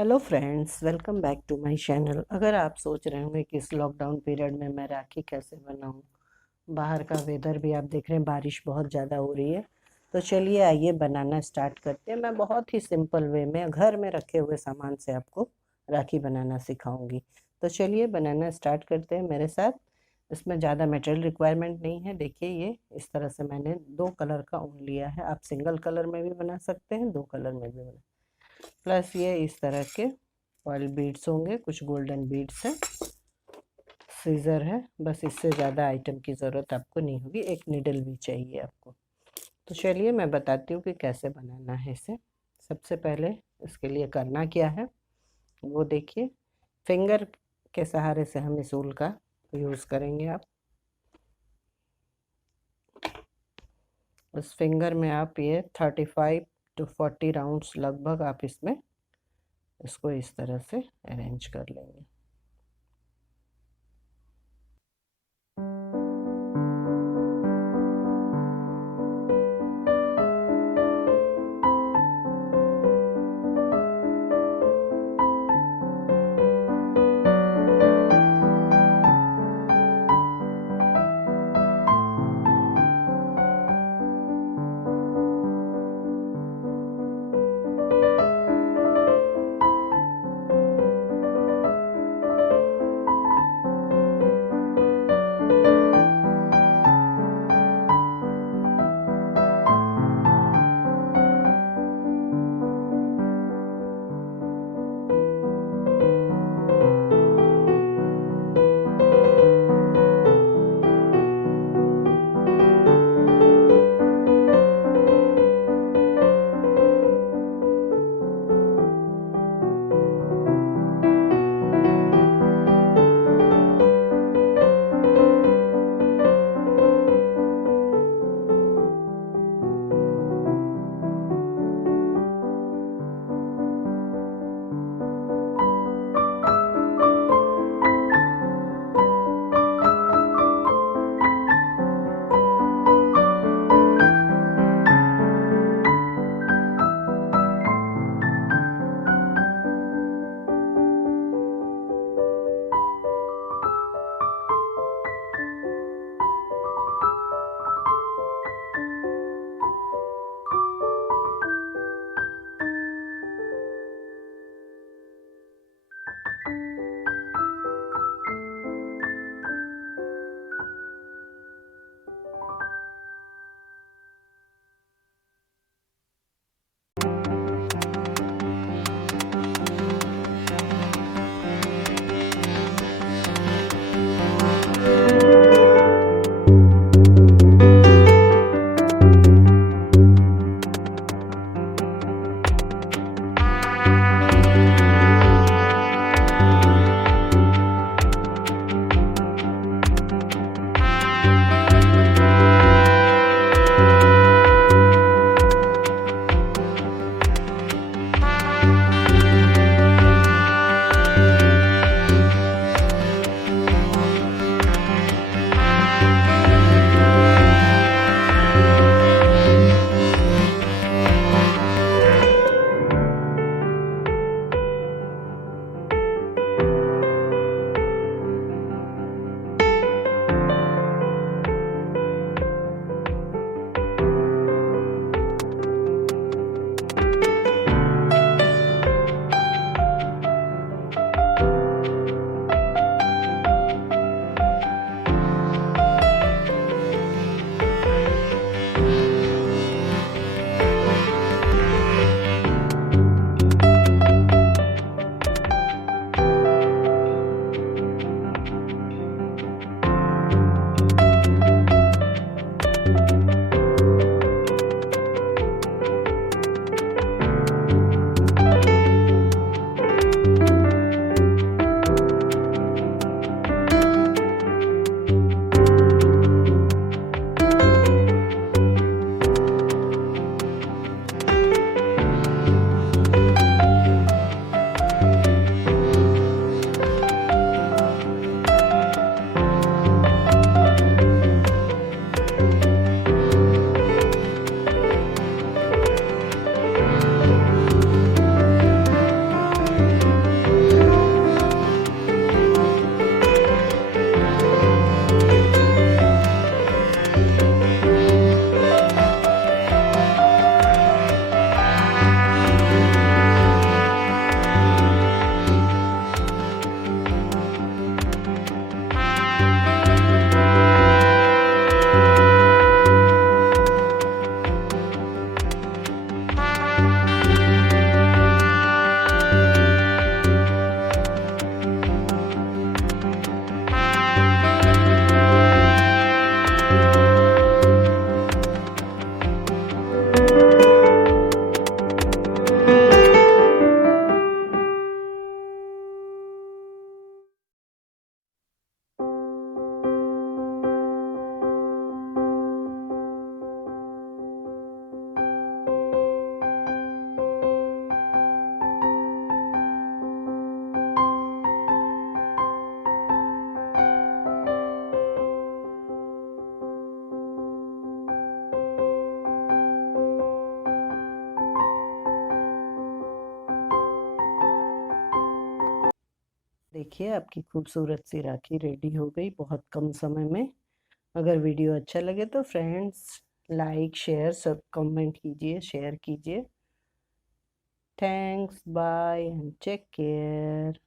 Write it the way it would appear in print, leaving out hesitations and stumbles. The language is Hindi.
Hello friends, welcome back to my channel. अगर आप सोच रहे होंगे कि इस लॉकडाउन पीरियड में मैं राखी कैसे बनाऊं, बाहर का वेदर भी आप देख रहे हैं, बारिश बहुत ज़्यादा हो रही है। तो चलिए आइए बनाना स्टार्ट करते हैं। मैं बहुत ही सिंपल वे में घर में रखे हुए सामान से आपको राखी बनाना सिखाऊंगी। तो चलिए बनाना स्टार्ट करते हैं मेरे साथ। इसमें ज़्यादा मटेरियल रिक्वायरमेंट नहीं है। देखिए, ये इस तरह से मैंने 2 कलर का ऊन लिया है। आप सिंगल कलर में भी बना सकते हैं, 2 कलर में भी बना। प्लस ये इस तरह के ऑयल बीड्स होंगे, कुछ गोल्डन बीड्स हैं। सीजर है, बस इससे ज़्यादा आइटम की ज़रूरत आपको नहीं होगी। एक निडल भी चाहिए आपको। तो चलिए मैं बताती हूँ कि कैसे बनाना है इसे। सबसे पहले इसके लिए करना क्या है वो देखिए। फिंगर के सहारे से हम इस ऊल का यूज़ करेंगे। आप उस फिंगर में आप ये 35 to 40 राउंड्स लगभग आप इसमें इसको इस तरह से अरेंज कर लेंगे। देखिए आपकी खूबसूरत सी राखी रेडी हो गई बहुत कम समय में। अगर वीडियो अच्छा लगे तो फ्रेंड्स लाइक शेयर सब कमेंट कीजिए, शेयर कीजिए। Thanks, bye and take care.